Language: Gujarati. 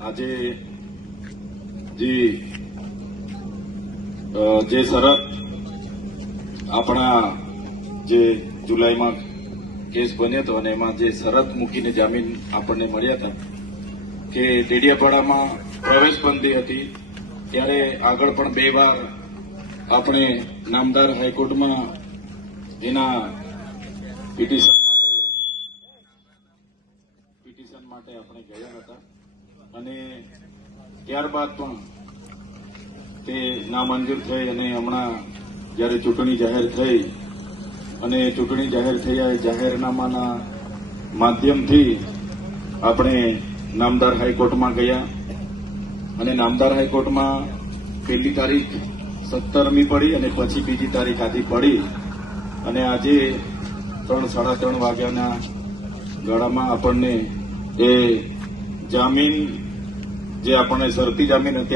આજે જે શરત આપણા જે જુલાઈમાં કેસ બન્યો હતો અને એમાં જે શરત મૂકીને જામીન આપણને મળ્યા હતા કે ડેડિયાપાડામાં પ્રવેશ બંધી હતી, ત્યારે આગળ પણ 2 વાર આપણે નામદાર હાઈકોર્ટમાં એના પિટિશન માટે આપણે ગયા હતા અને ત્યારબાદ પણ તે નામંજૂર થઈ અને હમણાં જ્યારે ચૂંટણી જાહેર થઈ અને ચૂંટણી જાહેર થયા એ જાહેરનામાના માધ્યમથી આપણે નામદાર હાઈકોર્ટમાં ગયા અને નામદાર હાઈકોર્ટમાં પહેલી તારીખ 17મી પડી અને પછી બીજી તારીખ આથી પડી અને આજે 3-3:30 વાગ્યાના ગાળામાં આપણને એ જામીન જે આપણને શરતી જામીન હતી